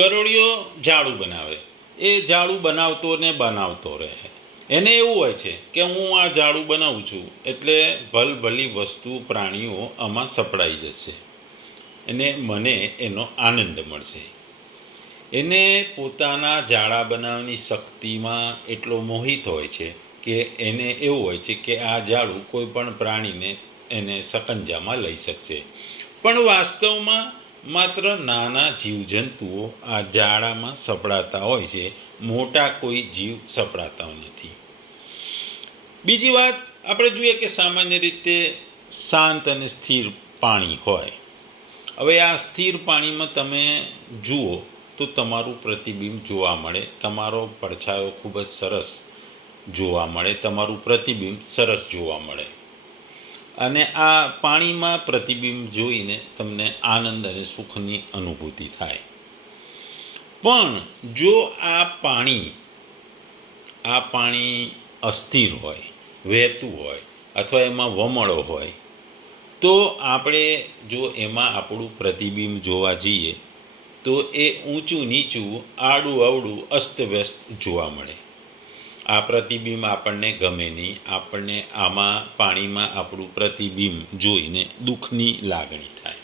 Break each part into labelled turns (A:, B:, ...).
A: કરોડિયો ઝાડુ બનાવે. એ ઝાડુ બનાવતો ને બનાવતો રહે. એને એવું હોય છે કે હું આ ઝાડુ બનાવું છું એટલે ભલભલી વસ્તુ પ્રાણીઓ આમાં સપડાઈ જશે. અને મને એનો આનંદ મળશે. એને પોતાના ઝાડા બનાવવાની શક્તિમાં એટલો મોહિત હોય છે કે એને એવું હોય છે કે આ ઝાડુ કોઈ પણ પ્રાણીને એને સકંજામાં લઈ શકશે. પણ વાસ્તવમાં માત્ર નાના જીવજંતુઓ આ જાળામાં સપડાતા હોય છે, મોટા કોઈ જીવ સપડાતા નથી. બીજી વાત, આપણે જોઈએ કે સામાન્ય રીતે શાંત અને સ્થિર પાણી હોય. હવે આ સ્થિર પાણીમાં તમે જુઓ તો તમારું પ્રતિબિંબ જોવા મળે, તમારો પડછાયો ખૂબ જ સરસ જોવા મળે, તમારું પ્રતિબિંબ સરસ જોવા મળે. અને આ પાણીમાં પ્રતિબિંબ જોઈને તમને આનંદ અને સુખની અનુભૂતિ થાય. પણ જો આ પાણી આ પાણી અસ્થિર હોય, વહેતું હોય અથવા એમાં વમળો હોય, તો આપણે જો એમાં આપણું પ્રતિબિંબ જોવા જઈએ, તો એ ઊંચું નીચું આડું અવડું અસ્તવ્યસ્ત જોવા મળે. આ પ્રતિબિંબ આપણને ગમે નહીં. આપણને આમાં પાણીમાં આપણું પ્રતિબિંબ જોઈને દુઃખની લાગણી થાય.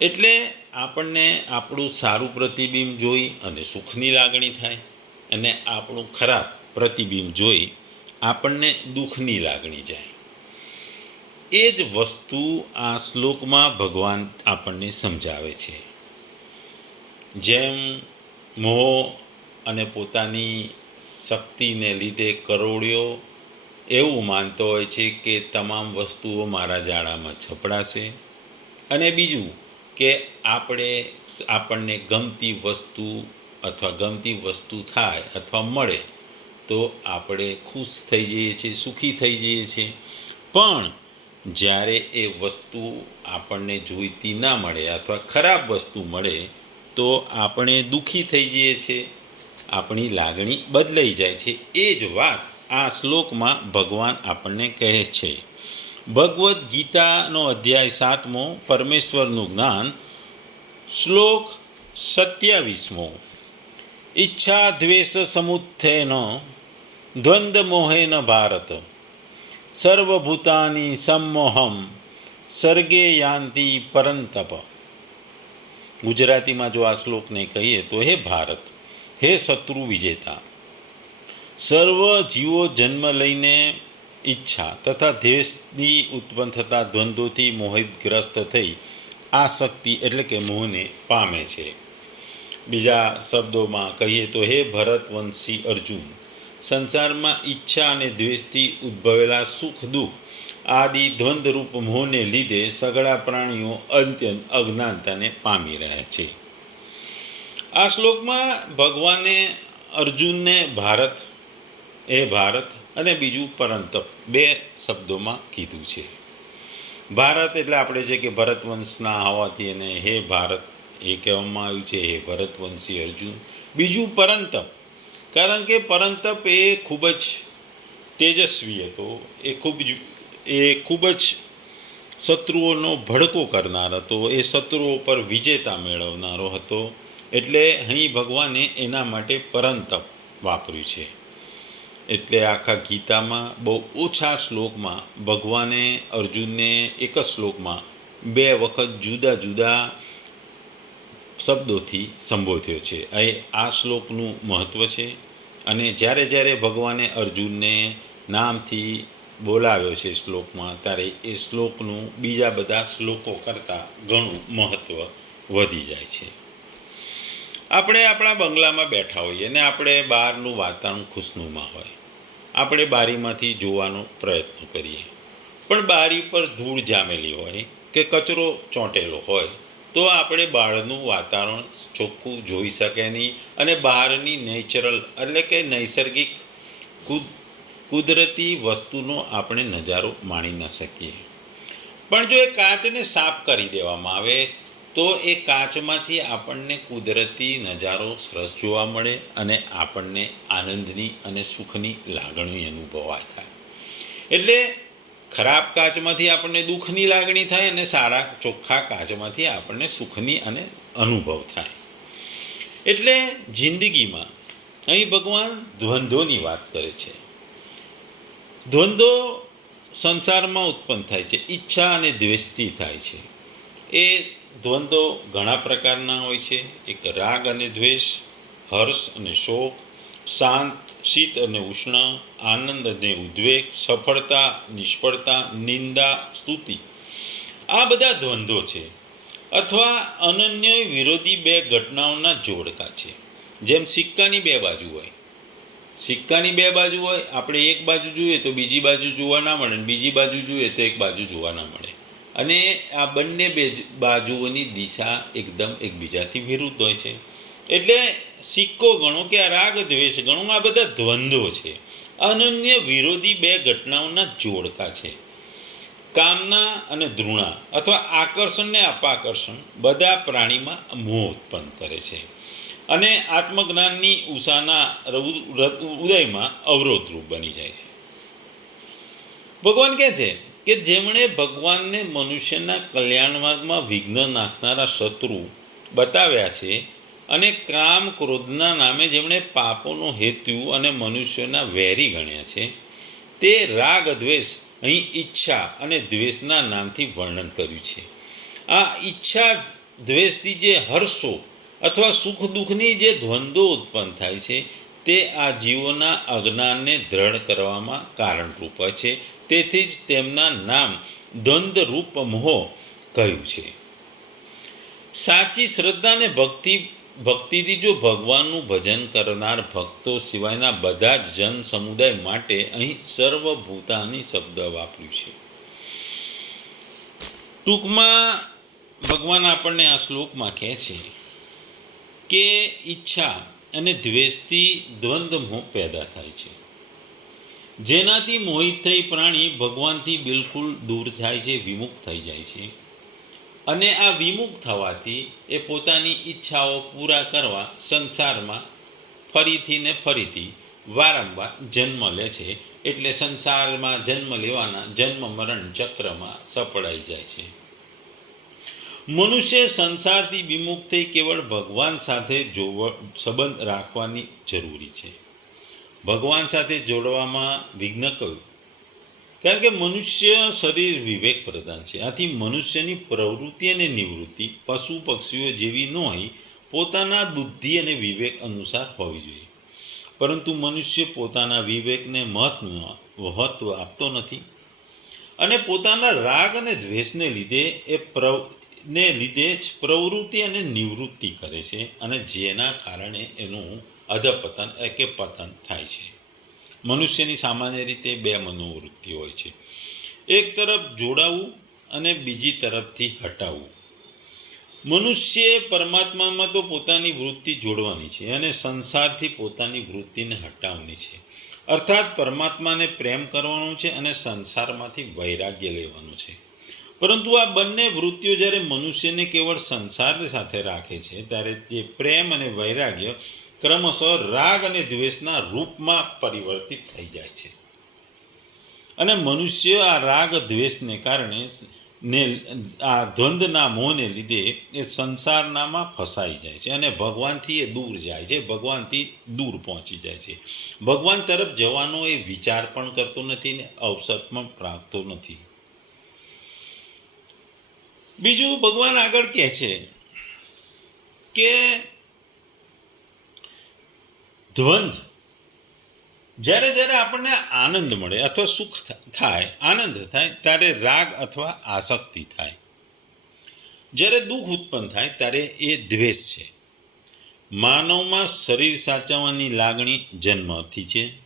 A: એટલે આપણને આપણું સારું પ્રતિબિંબ જોઈ અને સુખની લાગણી થાય અને આપણું ખરાબ પ્રતિબિંબ જોઈ આપણને દુઃખની લાગણી જાય. એ જ વસ્તુ આ શ્લોકમાં ભગવાન આપણને સમજાવે છે. જેમ મોહ અને પોતાની શક્તિને લીધે કરોડિયો એવું માનતો હોય છે કે તમામ વસ્તુઓ મારા જાળામાં છપડાશે. અને બીજું કે આપણે આપણને ગમતી વસ્તુ અથવા ગમતી વસ્તુ થાય અથવા મળે તો આપણે ખુશ થઈ જઈએ છીએ, સુખી થઈ જઈએ છીએ. પણ જ્યારે એ વસ્તુ આપણને જોઈતી ના મળે અથવા ખરાબ વસ્તુ મળે તો આપણે દુઃખી થઈ જઈએ છીએ. આપણી લાગણી બદલાઈ જાય છે. એ જ વાત આ શ્લોકમાં ભગવાન આપણને કહે છે. ભગવદ્ ગીતાનો અધ્યાય સાતમો, પરમેશ્વરનું જ્ઞાન, શ્લોક સત્યાવીસમો. ઈચ્છા દ્વેષ સમુત્થેન દ્વંદ્વ મોહેન ભારત. સર્વભૂતાની સમોહમ, સર્ગે યાંતિ પરંતપ. ગુજરાતીમાં જો આ શ્લોકને કહીએ તો હે ભારત હે શત્રુ વિજેતા. સર્વ જીવો જન્મ લઈને ઈચ્છા તથા દ્વેષની ઉત્પન્ન થતા દ્વંદ્વોથી મોહિતગ્રસ્ત થઈ આ શક્તિ એટલે કે મોહને પામે છે. બીજા શબ્દોમાં કહીએ તો હે ભરતવંશી અર્જુન, સંસારમાં ઈચ્છા અને દ્વેષથી ઉદ્ભવેલા સુખ દુઃખ, આદિ દ્વંદ્વરૂપ મોહને લીધે સગળા પ્રાણીઓ અત્યંત અજ્ઞાનતાને પામી રહ્યા છે. આ શ્લોકમાં ભગવાને અર્જુનને ભારત, એ ભારત અને બીજું પરંતપ, બે શબ્દોમાં કીધું છે. ભારત એટલે આપણે છે કે ભરતવંશના હોવાથી એને હે ભારત, એ કહેવામાં આવ્યું છે, હે ભરતવંશી અર્જુન. બીજું પરંતપ, કારણ કે પરંતપ એ ખૂબ જ તેજસ્વી હતો, એ ખૂબ જ, એ ખૂબ જ શત્રુઓનો ભડકો કરનાર હતો, એ શત્રુઓ પર વિજેતા મેળવનારો હતો. એટલે અહીં ભગવાને એના માટે પરંતપ વાપર્યું છે. એટલે આખા ગીતામાં બહુ ઓછા શ્લોકમાં ભગવાને અર્જુનને એક જ શ્લોકમાં બે વખત જુદા જુદા શબ્દોથી સંબોધ્યો છે. એ આ શ્લોકનું મહત્ત્વ છે અને જ્યારે જ્યારે ભગવાને અર્જુનને નામથી બોલાવ્યો છે શ્લોકમાં, ત્યારે એ શ્લોકનું બીજા બધા શ્લોકો કરતાં ઘણું મહત્ત્વ વધી જાય છે. આપણે આપણા બંગલામાં બેઠા હોઈએ ને આપણે બહારનું વાતાવરણ ખુશનુમા હોય. આપણે બારીમાંથી જોવાનો પ્રયત્ન કરીએ. પણ બારી પર ધૂળ જામેલી હોય કે કચરો ચોંટેલો હોય, તો આપણે બહારનું વાતાવરણ ચોખ્ખું જોઈ શકે નહીં અને બહારની નેચરલ એટલે કે નૈસર્ગિક કુદ, કુદરતી વસ્તુનો આપણે નજારો માણી ન શકીએ. પણ જો એ કાચને સાફ કરી દેવામાં આવે તો એ કાચમાંથી આપણને કુદરતી નજારો સરસ જોવા મળે અને આપણને આનંદની અને સુખની લાગણી અનુભવાય થાય. એટલે ખરાબ કાચમાંથી આપણને દુઃખની લાગણી થાય અને સારા ચોખ્ખા કાચમાંથી આપણને સુખની અને અનુભવ થાય. એટલે જિંદગીમાં અહીં ભગવાન દ્વંદ્વોની વાત કરે છે. દ્વંદ્વો સંસારમાં ઉત્પન્ન થાય છે, ઈચ્છા અને દ્વેષથી થાય છે. એ દ્વંદ્વો ઘણા પ્રકારના હોય છે. એક રાગ અને દ્વેષ, હર્ષ અને શોક, શાંત, શીત અને ઉષ્ણ, આનંદ અને ઉદ્વેગ, સફળતા, નિષ્ફળતા, નિંદા, સ્તુતિ. આ બધા દ્વંદ્વો છે અથવા અનન્ય વિરોધી બે ઘટનાઓના જોડકા છે. જેમ સિક્કાની બે બાજુ હોય. સિક્કાની બે બાજુ હોય, આપણે એક બાજુ જોઈએ તો બીજી બાજુ જોવા ના મળે બીજી બાજુ જોઈએ તો એક બાજુ જોવા ના મળે. અને આ બંને બે બાજુઓની દિશા એકદમ એકબીજાથી વિરુદ્ધ હોય છે. એટલે સિક્કો ગણો કે આ રાગ દ્વેષ ગણો, આ બધા દ્વંદ્વો છે. અનન્ય વિરોધી બે ઘટનાઓના જોડકા છે. કામના અને ધૃણા અથવા આકર્ષણ ને અપાકર્ષણ બધા પ્રાણીમાં મોહ ઉત્પન્ન કરે છે. અને આત્મજ્ઞાનની ઉષાના ઉદયમાં અવરોધરૂપ બની જાય છે. ભગવાન કહે છે કે જેમણે ભગવાનને મનુષ્યના કલ્યાણ માર્ગમાં વિઘ્ન નાખનારા શત્રુ બતાવ્યા છે અને કામ ક્રોધના નામે જેમણે પાપોનો હેતુ અને મનુષ્યના વેરી ગણ્યા છે, તે રાગ, દ્વેષ અહીં ઈચ્છા અને દ્વેષના નામથી વર્ણન કર્યું છે. આ ઈચ્છા, દ્વેષથી જે હર્ષો અથવા સુખ દુઃખની જે દ્વંદ્વો ઉત્પન્ન થાય છે, તે આ જીવોના અજ્ઞાનને દ્રઢ કરવામાં કારણરૂપ છે. તેથી જ તેમના નામ દ્વંદ્વરૂપ મોહ કહ્યું છે. સાચી શ્રદ્ધા અને ભક્તિ, ભક્તિથી જો ભગવાનનું ભજન કરનાર ભક્તો સિવાયના બધા જ જન સમુદાય માટે અહીં સર્વભૂતાની શબ્દ વાપર્યું છે. ટૂંકમાં ભગવાન આપણને આ શ્લોકમાં કહે છે કે ઈચ્છા અને દ્વેષથી દ્વંદ્વ પેદા થાય છે. જેનાથી મોહિત થઈ પ્રાણી ભગવાનથી બિલકુલ દૂર થાય છે વિમુખ થઈ જાય છે. અને આ વિમુખ થવાથી એ પોતાની ઈચ્છાઓ પૂરા કરવા સંસારમાં ફરીથી ને ફરીથી વારંવાર જન્મ લે છે, એટલે સંસારમાં જન્મ લેવાના જન્મ મરણ ચક્રમાં સપડાઈ જાય છે. મનુષ્ય સંસારથી વિમુખ થઈ કેવળ ભગવાન સાથે જોવ, સંબંધ રાખવાની જરૂરી છે. ભગવાન સાથે જોડવામાં વિઘ્ન કહ્યું. કારણ કે મનુષ્ય શરીર વિવેક પ્રધાન છે. આથી મનુષ્યની પ્રવૃત્તિ અને નિવૃત્તિ પશુ પક્ષીઓ જેવી ન હોય પોતાના બુદ્ધિ અને વિવેક અનુસાર હોવી જોઈએ. પરંતુ મનુષ્ય પોતાના વિવેકને મહત્વ મહત્વ આપતો નથી. અને પોતાના રાગ અને દ્વેષને લીધે એ પ્રવ, ને લીધે જ પ્રવૃત્તિ અને નિવૃત્તિ કરે છે અને જેના કારણે એનું અધપતન એ કે પતન થાય છે. મનુષ્યની સામાન્ય રીતે બે મનોવૃત્તિ હોય છે. એક તરફ જોડાવું અને બીજી તરફથી હટાવવું મનુષ્ય પરમાત્મામાં તો પોતાની વૃત્તિ જોડવાની છે અને સંસારથી પોતાની વૃત્તિને હટાવવાની છે. અર્થાત પરમાત્માને પ્રેમ કરવાનો છે અને સંસારમાંથી વૈરાગ્ય લેવાનું છે. પરંતુ આ બંને વૃત્તિઓ જ્યારે મનુષ્યને કેવળ સંસાર સાથે રાખે છે, ત્યારે તે પ્રેમ અને વૈરાગ્ય ક્રમશઃ રાગ અને દ્વેષના રૂપમાં પરિવર્તિત થઈ જાય છે. અને મનુષ્ય આ રાગ દ્વેષને કારણે ને, આ દ્વંદ્વના મોહને લીધે એ સંસારનામાં ફસાઈ જાય છે અને ભગવાનથી એ દૂર જાય છે. ભગવાનથી દૂર પહોંચી જાય છે. ભગવાન તરફ જવાનો એ વિચાર પણ કરતો નથી ને અવસર પણ પ્રાપ્તો નથી. બીજું ભગવાન આગળ કહે છે કે દ્વંદ્વ જ્યારે જ્યારે આપણને આનંદ મળે અથવા સુખ થાય, આનંદ થાય, ત્યારે રાગ અથવા આસક્તિ થાય. જ્યારે દુઃખ ઉત્પન્ન થાય, ત્યારે એ દ્વેષ છે. માનવમાં શરીર સાચવવાની લાગણી જન્મથી છે.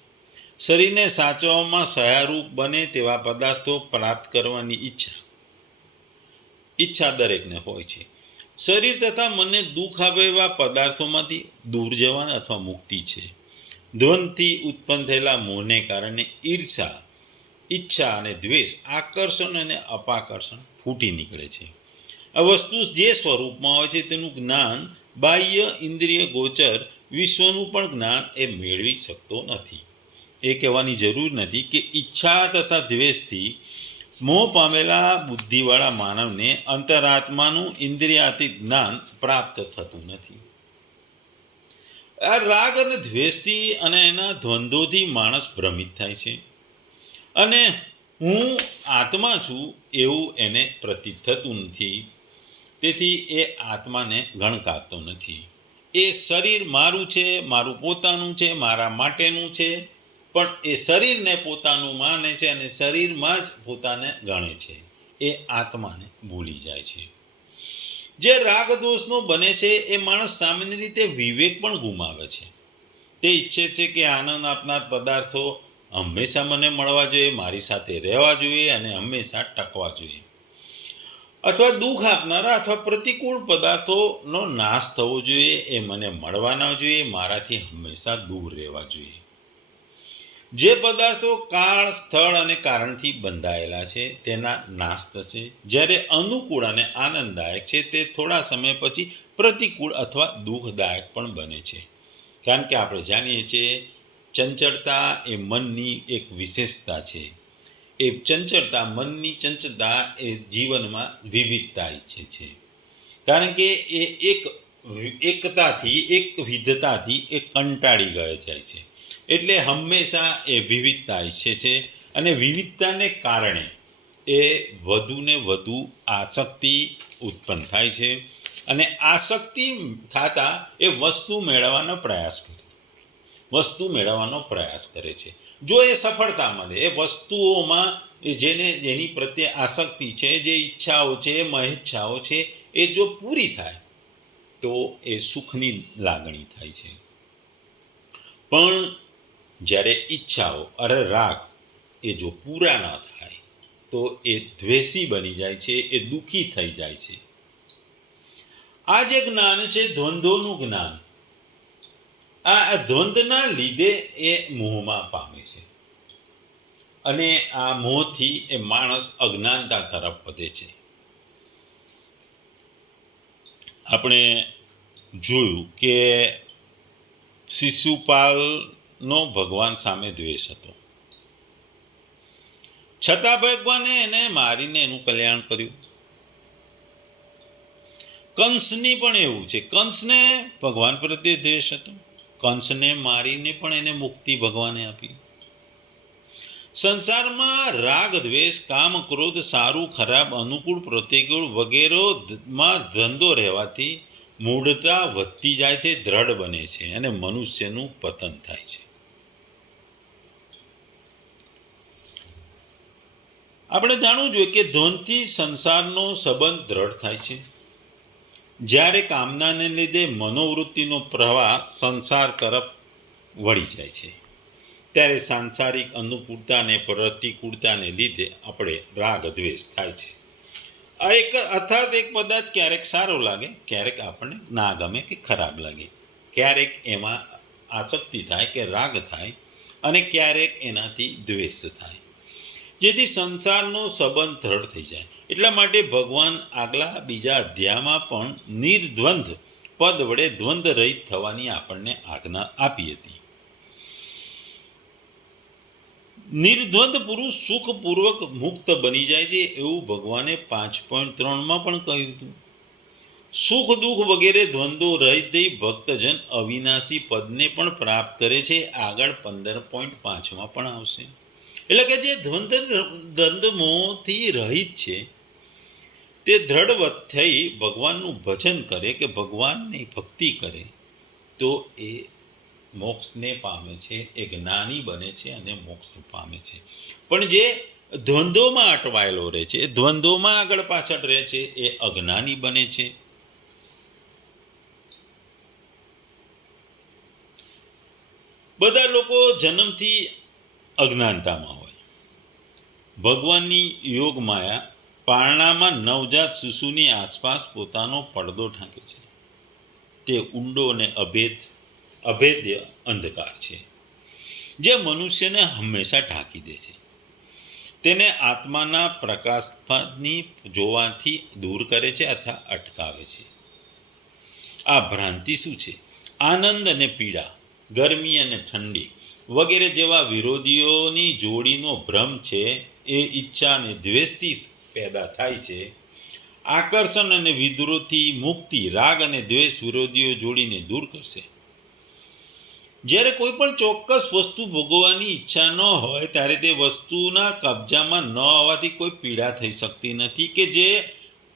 A: શરીરને સાચવવામાં સહાયરૂપ બને તેવા પદાર્થો પ્રાપ્ત કરવાની ઈચ્છા. ઈચ્છા દરેકને હોય છે. શરીર તથા મનને દુઃખ આપે એવા પદાર્થોમાંથી દૂર જવાના અથવા મુક્તિ છે. દ્વંદથી ઉત્પન્ન થયેલા મોહને કારણે ઈર્ષા, ઈચ્છા અને દ્વેષ આકર્ષણ અને અપાકર્ષણ ફૂટી નીકળે છે. આ વસ્તુ જે સ્વરૂપમાં હોય છે તેનું જ્ઞાન બાહ્ય ઇન્દ્રિય ગોચર વિશ્વનું પણ જ્ઞાન એ મેળવી શકતો નથી. એ કહેવાની જરૂર નથી કે ઈચ્છા તથા દ્વેષથી મોહ પામેલા બુદ્ધિવાળા માનવને અંતરાત્માનું ઇન્દ્રિયાતી જ્ઞાન પ્રાપ્ત થતું નથી. આ રાગ અને દ્વેષથી અને એના દ્વંદ્વોથી માણસ ભ્રમિત થાય છે. અને હું આત્મા છું એવું એને પ્રતીત થતું નથી. તેથી એ આત્માને ગણકારતો નથી. એ શરીર મારું છે, મારું પોતાનું છે, મારા માટેનું છે પણ એ શરીરને પોતાનું માને છે અને શરીરમાં જ પોતાને ગણે છે. એ આત્માને ભૂલી જાય છે. જે રાગ દોષનો બને છે એ માણસ સામાન્ય રીતે વિવેક પણ ગુમાવે છે. તે ઈચ્છે છે કે આનંદ આપનાર પદાર્થો હંમેશા મને મળવા જોઈએ, મારી સાથે રહેવા જોઈએ અને હંમેશા ટકવા જોઈએ. અથવા દુઃખ આપનારા અથવા પ્રતિકૂળ પદાર્થોનો નાશ થવો જોઈએ, એ મને મળવાના જોઈએ, મારાથી હંમેશા દૂર રહેવા જોઈએ. જે પદાર્થો કાળ, સ્થળ અને કારણથી બંધાયેલા છે, તેના નાશ થશે. જ્યારે અનુકૂળ અને આનંદદાયક છે, તે થોડા સમય પછી પ્રતિકૂળ અથવા દુઃખદાયક પણ બને છે. કારણ કે આપણે જાણીએ છીએ, ચંચળતા એ મનની એક વિશેષતા છે. એ ચંચળતા, મનની ચંચળતા એ જીવનમાં વિવિધતા ઈચ્છે છે. કારણ કે એ એક એકતાથી, એક વિધતાથી એ કંટાળી ગયો જાય છે. એટલે હંમેશા એ વિવિધતા ઈચ્છે છે અને વિવિધતાને કારણે એ વધુને વધુ આસક્તિ ઉત્પન્ન થાય છે અને આસક્તિ થતાં એ વસ્તુ મેળવવાનો પ્રયાસ કરે વસ્તુ મેળવવાનો પ્રયાસ કરે છે. જો એ સફળતા મળે, એ વસ્તુઓમાં જેને, જેની પ્રત્યે આસક્તિ છે, જે ઈચ્છાઓ છે મહેચ્છાઓ છે, એ જો પૂરી થાય, તો એ સુખની લાગણી થાય છે. પણ જ્યારે ઈચ્છાઓ અરે રાગ એ જો પૂરા ન થાય, તો એ દ્વેષી બની જાય છે, એ દુઃખી થઈ જાય છે. આ જે જ્ઞાન છે, દ્વંદ્વનું જ્ઞાન, આ દ્વંદ્વના લીધે એ મોહમાં પામે છે. અને આ મોહથી એ માણસ અજ્ઞાનતા તરફ વધે છે. આપણે જોયું કે શિશુપાલનો ભગવાન સામે દ્વેષ હતો. છતાં ભગવાને એને મારીને એનું કલ્યાણ કર્યું. કંસની પણ એવું છે. કંસને ભગવાન પ્રત્યે દ્વેષ હતો. કંસને મારીને પણ એને મુક્તિ ભગવાને આપી. સંસારમાં રાગ, દ્વેષ, કામ, ક્રોધ, સારું, ખરાબ, અનુકૂળ, પ્રતિકૂળ વગેરેમાં ધંધો રહેવાથી મૂળતા વધતી જાય છે, દ્રઢ બને છે અને મનુષ્યનું પતન થાય છે. આપણે જાણવું જોઈએ કે ધ્વનથી સંસારનો સંબંધ દ્રઢ થાય છે. જ્યારે કામનાને લીધે મનોવૃત્તિનો પ્રવાહ સંસાર તરફ વળી જાય છે, ત્યારે સાંસારિક અનુકૂળતાને પ્રતિકૂળતાને લીધે આપણે રાગ દ્વેષ થાય છે. આ એક અર્થાત એક પદાર્થ ક્યારેક સારો લાગે, ક્યારેક આપણને ના ગમે કે ખરાબ લાગે. ક્યારેક એમાં આસક્તિ થાય કે રાગ થાય અને ક્યારેક એનાથી દ્વેષ થાય. જેથી સંસારનો સંબંધ દ્રઢ થઈ જાય. એટલા માટે ભગવાન આગલા બીજા અધ્યાયમાં પણ નિર્દ્વંદ પદ વડે દ્વંદ રહિત થવાની આપણને આજ્ઞા આપી હતી. નિર્દ્વંદ પુરુષ સુખપૂર્વક મુક્ત બની જાય છે એવું ભગવાને પાંચ પોઈન્ટ ત્રણમાં પણ કહ્યું હતું. સુખ દુઃખ વગેરે દ્વંદ્વો રહિત થઈ ભક્તજન અવિનાશી પદને પણ પ્રાપ્ત કરે છે. આગળ પંદર પોઈન્ટ પાંચમાં પણ આવશે. એટલે કે જે ધ્વંદર દ્વંદમોથી રહિત છે, તે દ્રઢવત થઈ ભગવાનનું ભજન કરે કે ભગવાનની ભક્તિ કરે, તો એ મોક્ષને પામે છે, એ જ્ઞાની બને છે અને મોક્ષ પામે છે. પણ જે દ્વંદ્વોમાં અટવાયેલો રહે છે, એ દ્વંદ્વોમાં આગળ પાછળ રહે છે, એ અજ્ઞાની બને છે. બધા લોકો જન્મથી અજ્ઞાનતામાં ભગવાનની યોગ માયા પારણામાં નવજાત શિશુની આસપાસ પોતાનો પડદો ઢાંકે છે. તે ઊંડો અને અભેદ અભેદ્ય અંધકાર છે, જે મનુષ્યને હંમેશા ઢાંકી દે છે. તેને આત્માના પ્રકાશની જોવાથી દૂર કરે છે અથવા અટકાવે છે. આ ભ્રાંતિ શું છે? આનંદ અને પીડા, ગરમી અને ઠંડી વગેરે જેવા વિરોધીઓની જોડીનો ભ્રમ છે, એ ઈચ્છા અને દ્વેષથી પેદા થાય છે. આકર્ષણ અને વિદ્રોહથી મુક્તિ, રાગ અને દ્વેષ વિરોધીઓ જોડીને દૂર કરશે. જ્યારે કોઈ પણ ચોક્કસ વસ્તુ ભોગવવાની ઈચ્છા ન હોય, ત્યારે તે વસ્તુના કબજામાં ન આવવાથી કોઈ પીડા થઈ શકતી નથી કે જે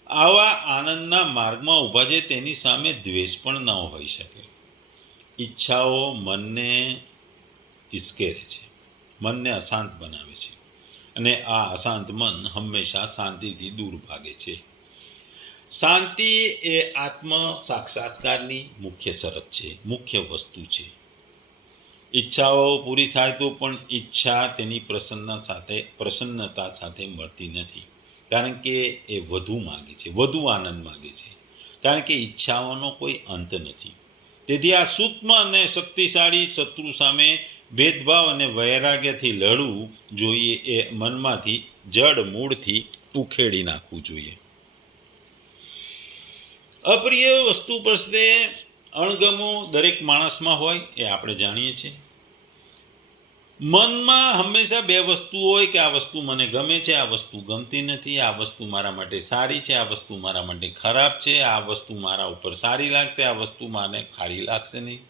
A: આવા આનંદના માર્ગમાં ઊભા છે, તેની સામે દ્વેષ પણ ન હોઈ શકે. ઈચ્છાઓ મનને ઇસ્કેરે છે. મનને અશાંત બનાવે છે. અને આ અશાંત મન હંમેશા શાંતિથી દૂર ભાગે છે. શાંતિ એ આત્મ સાક્ષાત્કારની મુખ્ય શરત છે, મુખ્ય વસ્તુ છે. ઈચ્છાઓ પૂરી થાય તો પણ ઈચ્છા તેની પ્રસન્ન સાથે, પ્રસન્નતા સાથે મળતી નથી. કારણ કે એ વધુ માગે છે, વધુ આનંદ માગે છે. કારણ કે ઈચ્છાઓનો કોઈ અંત નથી. તેથી આ સૂક્ષ્મ અને શક્તિશાળી શત્રુ સામે ભેદભાવ અને વૈરાગ્યથી લડવું જોઈએ એ મનમાંથી જડ મૂળથી ઉખેડી નાખવું જોઈએ. અપ્રિય વસ્તુ પ્રત્યે અણગમો દરેક માણસમાં હોય એ આપણે જાણીએ છીએ. મનમાં હંમેશા બે વસ્તુ હોય કે આ વસ્તુ મને ગમે છે, આ વસ્તુ ગમતી નથી, આ વસ્તુ મારા માટે સારી છે, આ વસ્તુ મારા માટે ખરાબ છે, આ વસ્તુ મારા ઉપર સારી લાગશે, આ વસ્તુ મને ખારી લાગશે નહીં.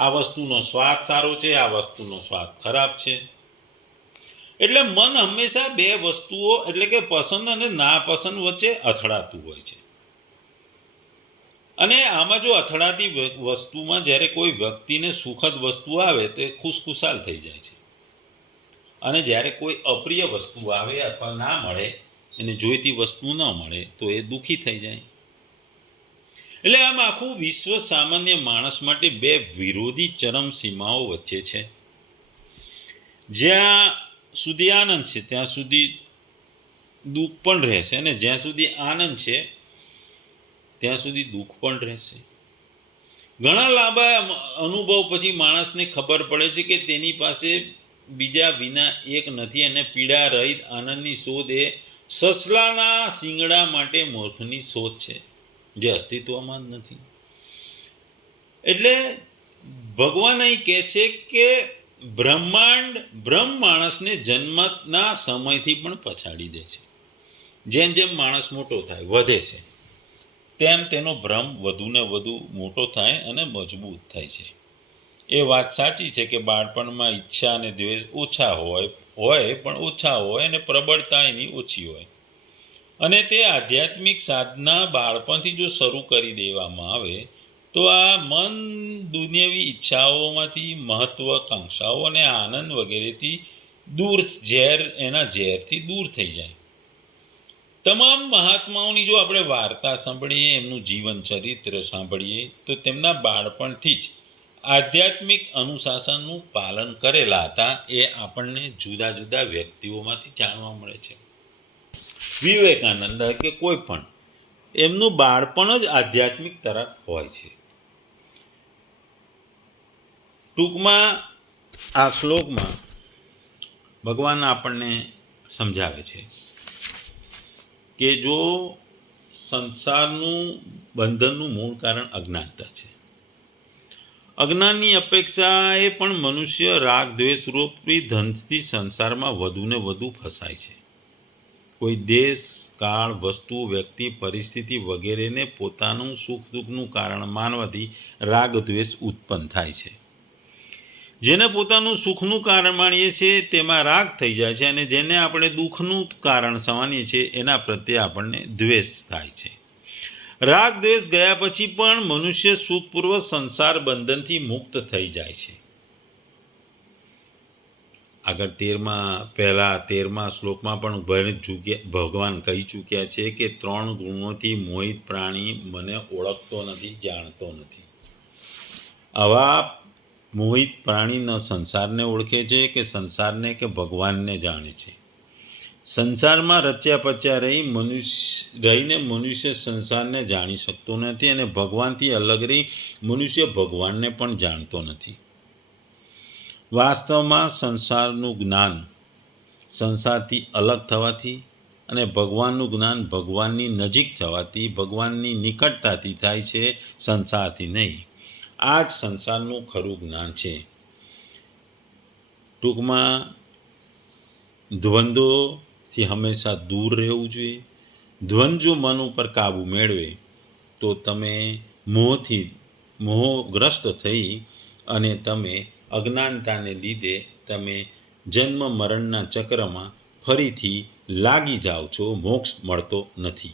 A: આ વસ્તુનો સ્વાદ સારો છે, આ વસ્તુનો સ્વાદ ખરાબ છે. એટલે મન હંમેશા બે વસ્તુઓ એટલે કે પસંદ અને નાપસંદ વચ્ચે અથડાતું હોય છે. અને આમાં જો અથડાતી વસ્તુમાં જ્યારે કોઈ વ્યક્તિને સુખદ વસ્તુ આવે તો એ ખુશખુશાલ થઈ જાય છે. અને જ્યારે કોઈ અપ્રિય વસ્તુ આવે અથવા ના મળે, એને જોઈતી વસ્તુ ન મળે, તો એ દુઃખી થઈ જાય. એટલે આમ આખું વિશ્વ સામાન્ય માણસ માટે બે વિરોધી ચરમ સીમાઓ વચ્ચે છે. જ્યાં સુધી આનંદ છે, ત્યાં સુધી દુઃખ પણ રહેશે અને જ્યાં સુધી આનંદ છે, ત્યાં સુધી દુઃખ પણ રહેશે. ઘણા લાંબા અનુભવ પછી માણસને ખબર પડે છે કે તેની પાસે બીજા વિના એક નથી અને પીડા રહિત આનંદની શોધ એ સસલાના શિંગડા માટે મૂર્ખની શોધ છે. જે અસ્તિત્વમાં જ નથી. એટલે ભગવાન અહીં કહે છે કે બ્રહ્માંડ બ્રહ્મ માણસને જન્મના સમયથી પણ પછાડી દે છે. જેમ જેમ માણસ મોટો થાય, વધે છે, તેમ તેનો ભ્રમ વધુને વધુ મોટો થાય અને મજબૂત થાય છે. એ વાત સાચી છે કે બાળપણમાં ઈચ્છા અને દ્વેષ ઓછા હોય હોય પણ ઓછા હોય અને પ્રબળતા એની ઓછી હોય. અને તે આધ્યાત્મિક સાધના બાળપણથી જો શરૂ કરી દેવામાં આવે, તો આ મન દુનિયાવી ઈચ્છાઓમાંથી મહત્વકાંક્ષાઓ અને આનંદ વગેરેથી દૂર, ઝેર, એના ઝેરથી દૂર થઈ જાય. તમામ મહાત્માઓની જો આપણે વાર્તા સાંભળીએ, એમનું જીવન ચરિત્ર સાંભળીએ, તો તેમના બાળપણથી જ આધ્યાત્મિક અનુશાસનનું પાલન કરેલા હતા, એ આપણને જુદા જુદા વ્યક્તિઓમાંથી જાણવા મળે છે. વિવેકાનંદ કે કોઈ પણ, એમનું બાળપણ જ આધ્યાત્મિક તરફ હોય છે. ટૂંકમાં આ શ્લોકમાં ભગવાન આપણને સમજાવે છે કે જો સંસારનું બંધનનું મૂળ કારણ અજ્ઞાનતા છે. અજ્ઞાનની અપેક્ષા એ પણ મનુષ્ય રાગ, દ્વેષ, રૂપી ધનથી સંસારમાં વધુને વધુ ફસાય છે. કોઈ દેશ, કાળ, વસ્તુ, વ્યક્તિ, પરિસ્થિતિ વગેરેને પોતાનું સુખ દુઃખનું કારણ માનવાથી રાગ દ્વેષ ઉત્પન્ન થાય છે. જેને પોતાનું સુખનું કારણ માણીએ છીએ, તેમાં રાગ થઈ જાય છે અને જેને આપણે દુઃખનું કારણ સમાનીએ છીએ, એના પ્રત્યે આપણને દ્વેષ થાય છે. રાગ દ્વેષ ગયા પછી પણ મનુષ્ય સુખપૂર્વક સંસાર બંધનથી મુક્ત થઈ જાય છે. આગળ તેરમાં, પહેલાં તેરમા શ્લોકમાં પણ ભણી ચૂક્યા, ભગવાન કહી ચૂક્યા છે કે ત્રણ ગુણોથી મોહિત પ્રાણી મને ઓળખતો નથી, જાણતો નથી. આવા મોહિત પ્રાણીનો સંસારને ઓળખે છે કે સંસારને કે ભગવાનને જાણે છે. સંસારમાં રચ્યા પચ્યા રહી મનુષ્ય, રહીને મનુષ્ય સંસારને જાણી શકતો નથી અને ભગવાનથી અલગ રહી મનુષ્ય ભગવાનને પણ જાણતો નથી. વાસ્તવમાં સંસારનું જ્ઞાન સંસારથી અલગ થવાથી અને ભગવાનનું જ્ઞાન ભગવાનની નજીક થવાથી, ભગવાનની નિકટતાથી થાય છે, સંસારથી નહીં. આ જ સંસારનું ખરું જ્ઞાન છે. ટૂંકમાં, દ્વંદ્વોથી હંમેશા દૂર રહેવું જોઈએ. દ્વંદ જો મન ઉપર કાબૂ મેળવે, તો તમે મોહથી, મોહગ્રસ્ત થઈ અને તમે અજ્ઞાનતાને લીધે તમે જન્મ મરણના ચક્રમાં ફરીથી લાગી જાઓ છો મોક્ષ મળતો નથી.